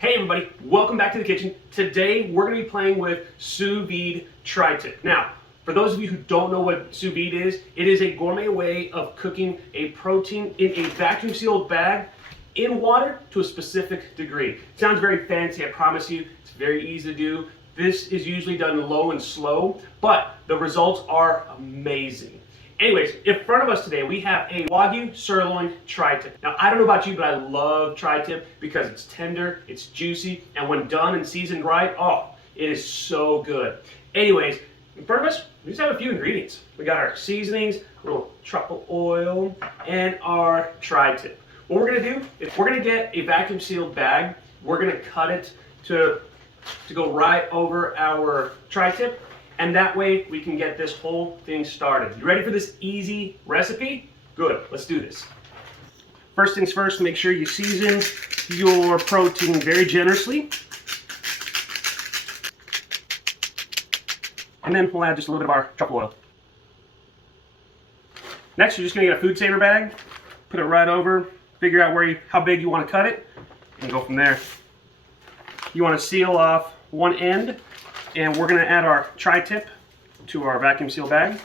Hey everybody, welcome back to the kitchen. Today we're going to be playing with Sous Vide tri-tip. Now, for those of you who don't know what Sous Vide is, it is a gourmet way of cooking a protein in a vacuum sealed bag in water to a specific degree. It sounds very fancy, I promise you. It's very easy to do. This is usually done low and slow, but the results are amazing. Anyways, in front of us today, we have a Wagyu sirloin tri-tip. Now, I don't know about you, but I love tri-tip because it's tender, it's juicy, and when done and seasoned right, oh, it is so good. Anyways, in front of us, we just have a few ingredients. We got our seasonings, a little truffle oil, and our tri-tip. What we're gonna do is we're gonna get a vacuum sealed bag. We're gonna cut it to go right over our tri-tip. And that way we can get this whole thing started. You ready for this easy recipe? Good, let's do this. First things first, make sure you season your protein very generously. And then we'll add just a little bit of our truffle oil. Next, you're just gonna get a food saver bag, put it right over, figure out how big you wanna cut it, and go from there. You wanna seal off one end, and we're going to add our tri-tip to our vacuum seal bag.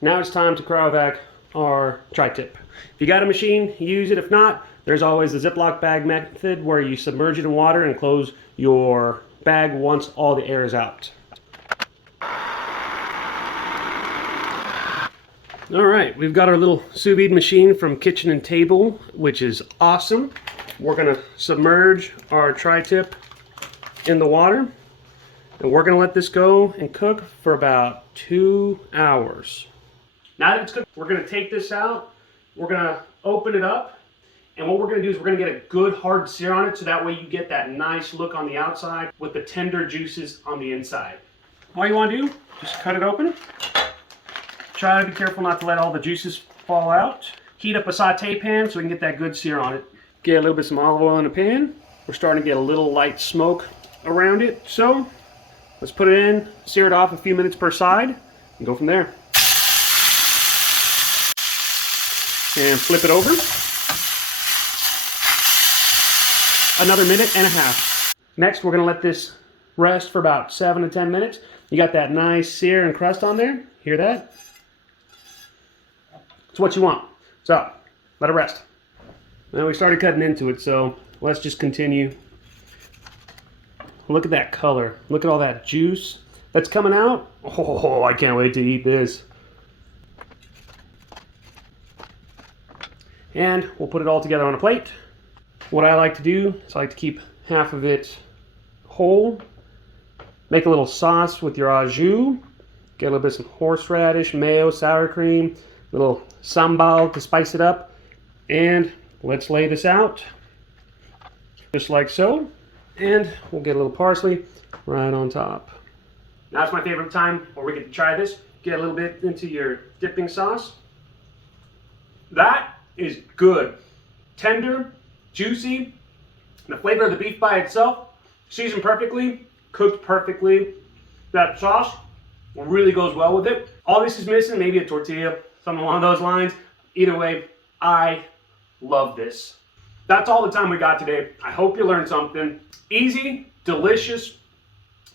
Now it's time to cryovac our tri-tip. If you got a machine, use it. If not, there's always the Ziploc bag method where you submerge it in water and close your bag once all the air is out. All right, we've got our little sous vide machine from Kitchen and Table, which is awesome. We're gonna submerge our tri-tip in the water, and we're gonna let this go and cook for about 2 hours. Now that it's cooked, we're gonna take this out, we're gonna open it up, and what we're gonna do is we're gonna get a good hard sear on it so that way you get that nice look on the outside with the tender juices on the inside. All you wanna do, just cut it open. Try to be careful not to let all the juices fall out. Heat up a saute pan so we can get that good sear on it. Get a little bit of some olive oil in the pan. We're starting to get a little light smoke around it. So let's put it in, sear it off a few minutes per side, and go from there. And flip it over. Another minute and a half. Next, we're gonna let this rest for about 7 to 10 minutes. You got that nice sear and crust on there. Hear that? It's what you want. So let it rest. Now we started cutting into it, so let's just continue. Look at that color. Look at all that juice that's coming out. Oh, I can't wait to eat this. And we'll put it all together on a plate. What I like to do is I like to keep half of it whole. Make a little sauce with your au jus. Get a little bit of some horseradish, mayo, sour cream, a little sambal to spice it up. And let's lay this out, just like so, and we'll get a little parsley right on top. Now it's my favorite time where we get to try this. Get a little bit into your dipping sauce. That is good. Tender, juicy, the flavor of the beef by itself, seasoned perfectly, cooked perfectly. That sauce really goes well with it. All this is missing, maybe a tortilla, something along those lines. Either way, I love this. That's all the time we got today. I hope you learned something. Easy, delicious.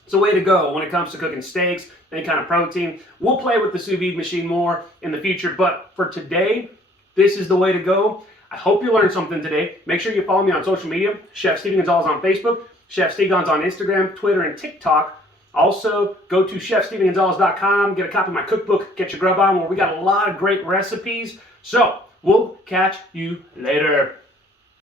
It's a way to go when it comes to cooking steaks, any kind of protein. We'll play with the sous vide machine more in the future, but for today, this is the way to go. I hope you learned something today. Make sure you follow me on social media. Chef Steven Gonzalez on Facebook, Chef Steve Gonz on Instagram, Twitter, and TikTok. Also, go to chefstevengonzalez.com, get a copy of my cookbook, Get Your Grub On, where we got a lot of great recipes. So, we'll catch you later.